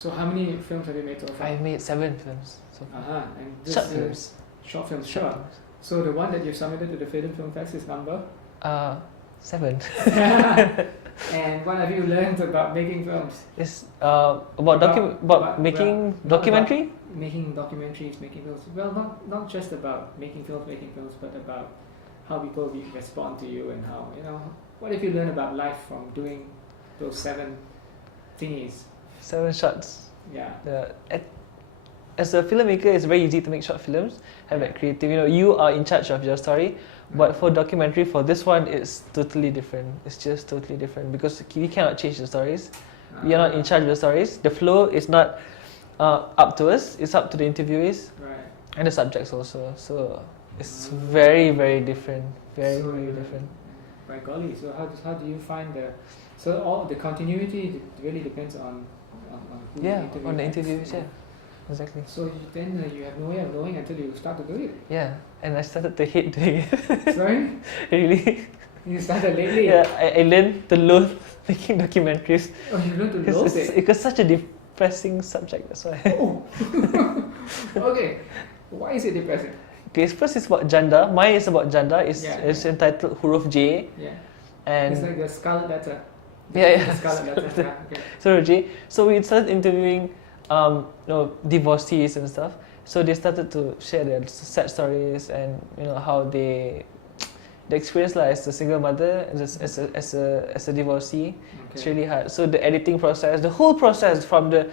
So how many films have you made so far? I've made 7 films so far. And this Short films. Short films, Short sure. films. So the one that you've submitted to the Film Fest is number? 7. And what have you learned about making films? It's about making documentary. Making documentaries, making films. Well, not just about making films, but about how people respond to you and how, what if you learn about life from doing those 7 thingies? 7 shots. Yeah. As a filmmaker, it's very easy to make short films, have that creative. You are in charge of your story. But for documentary, for this one, it's totally different. It's just totally different because we cannot change the stories. We are not in charge of the stories. The flow is not up to us. It's up to the interviewees and the subjects also. So it's very, very different. Very different. By golly, so how do you find all the continuity really depends on who on the interviews, exactly. So then you have no way of knowing until you start to do it. Yeah, and I started to hate doing it. Sorry? Really? You started lately? Yeah, I learned to loathe making documentaries. Oh, you learned to loathe it? It's such a depressing subject, that's why. Oh. Okay, why is it depressing? Okay, first it's about gender. Mine is about gender. It's entitled Huruf J. Yeah. And it's like the scarlet letter. Yeah. Scarlet letter. Okay. So J. So we started interviewing divorcees and stuff. So they started to share their sad stories and how the experience as a single mother, as a divorcee. Okay. It's really hard. So the editing process, the whole process from the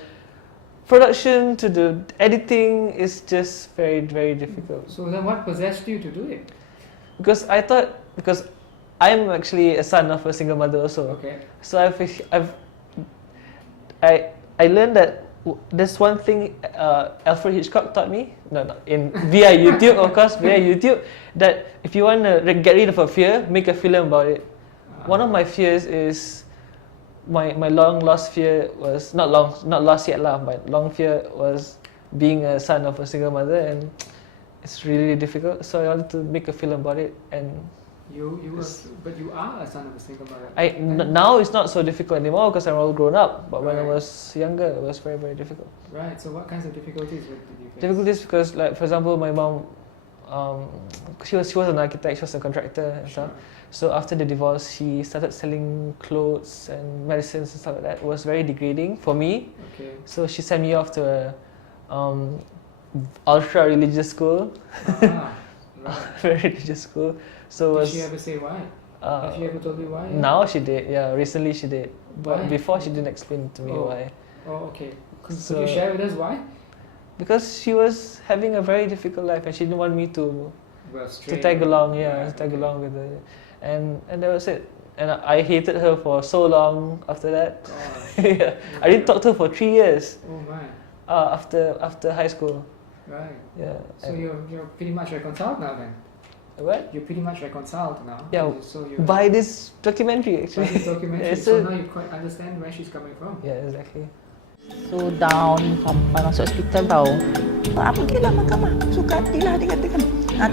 production to the editing is just very, very difficult. So then what possessed you to do it? Because I'm actually a son of a single mother also. Okay. So I learned that there's one thing Alfred Hitchcock taught me, via YouTube, of course, that if you want to get rid of a fear, make a film about it. One of my fears is, my long lost fear was, not lost yet lah, but long fear was being a son of a single mother, and it's really difficult. So I wanted to make a film about it, and but you are a son of a single mother. Now it's not so difficult anymore because I'm all grown up. But when I was younger, it was very, very difficult. Right. So what kinds of difficulties did you face? Difficulties because, like, for example, my mom, she was an architect, she was a contractor and stuff. So after the divorce, she started selling clothes and medicines and stuff like that. It was very degrading for me. Okay. So she sent me off to a ultra religious school. Right. Very religious school. So did she ever say why? Has she ever told you why? Now she did, yeah. Recently she did. But Why? before she didn't explain to me why. Oh, okay. Could you share with us why? Because she was having a very difficult life and she didn't want me to tag along, tag along with her. And that was it. And I hated her for so long after that. Yeah. I didn't talk to her for 3 years. Oh my. After high school. Right. Yeah. So you're pretty much reconciled now then? What? You're pretty much reconciled now. Yeah. So by this documentary actually. By this documentary. So now you quite understand where she's coming from. Yeah, exactly. So down sampai masuk hospital tau. Pergilah mahkamah. Suka hatilah dia katakan.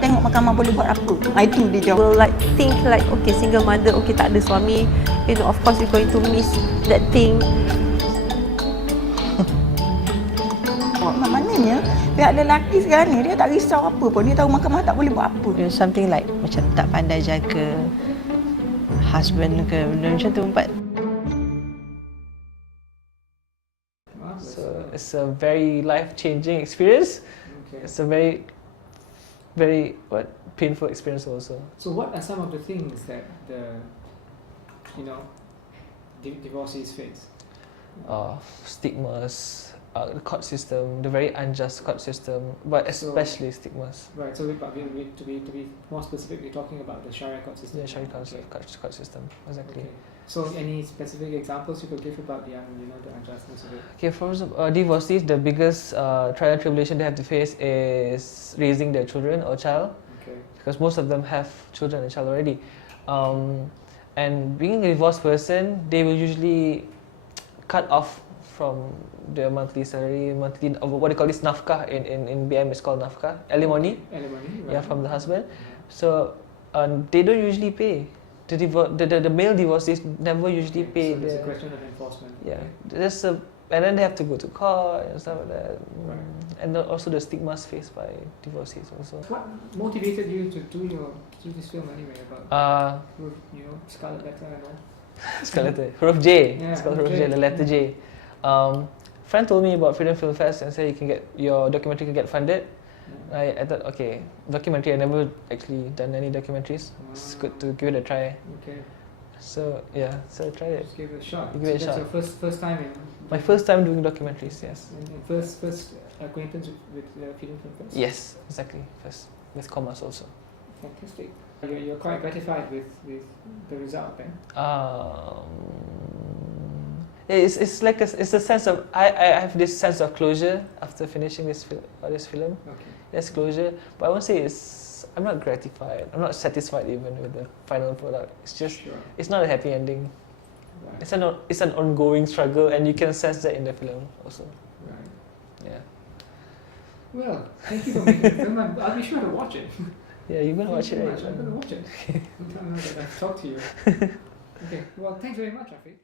Tengok mahkamah boleh buat apa. Itu dia jawab. Will think okay, single mother, okay, tak ada suami. Of course you're going to miss that thing. Maknanya pihak lelaki sekarang ni dia tak risau apa pun. Dia tahu mahkamah tak boleh buat apa. Something like macam tak pandai jaga husband ke benda macam tu. But so it's a very life-changing experience. Okay. It's a very, very painful experience also. So what are some of the things that the divorcees face? Stigmas. The court system, the very unjust court system, but especially stigmas. Right. So, to be more specific, we're talking about the Sharia court system. Yeah, Sharia court system, exactly. Okay. So, any specific examples you could give about the unjustness of it? Okay, for divorcees, the biggest trial and tribulation they have to face is raising their children or child. Okay. Because most of them have children and child already, and being a divorced person, they will usually cut off from their monthly salary, what they call this nafkah in BM is called nafkah, alimony. Alimony, right. Yeah, from the husband. So they don't usually pay. The male divorcees never usually pay. So it's a question of enforcement. Yeah, there's a and then they have to go to court and stuff like that. Right. And also the stigmas faced by divorcees also. What motivated you to do this film anyway about Scarlet Letter and all? Scarlet Letter, huruf J. Yeah, It's called huruf huruf J, J. the letter J. Friend told me about Freedom Film Fest and said your documentary can get funded. I thought, okay, documentary. I never actually done any documentaries. It's good to give it a try. Okay. So yeah, so I tried it. Just give it a shot. Give it a That's shot. your first time in. My first time doing documentaries, yes. And first acquaintance with Freedom Film Fest. Yes, exactly. First with commerce also. Fantastic. You're quite gratified with the result then. It's like it's a sense of I have this sense of closure after finishing this film. Okay. There's closure, but I won't say I'm not gratified. I'm not satisfied even with the final product. It's just Sure. it's not a happy ending. Right. It's an ongoing struggle, and you can sense that in the film also. Right. Yeah. Well, thank you for making the film. I'll be sure to watch it. Yeah, you're gonna watch it, Thank you right? very much. I'm gonna watch it. Now that I've talked to you. Okay. Well, thanks very much, Afiq.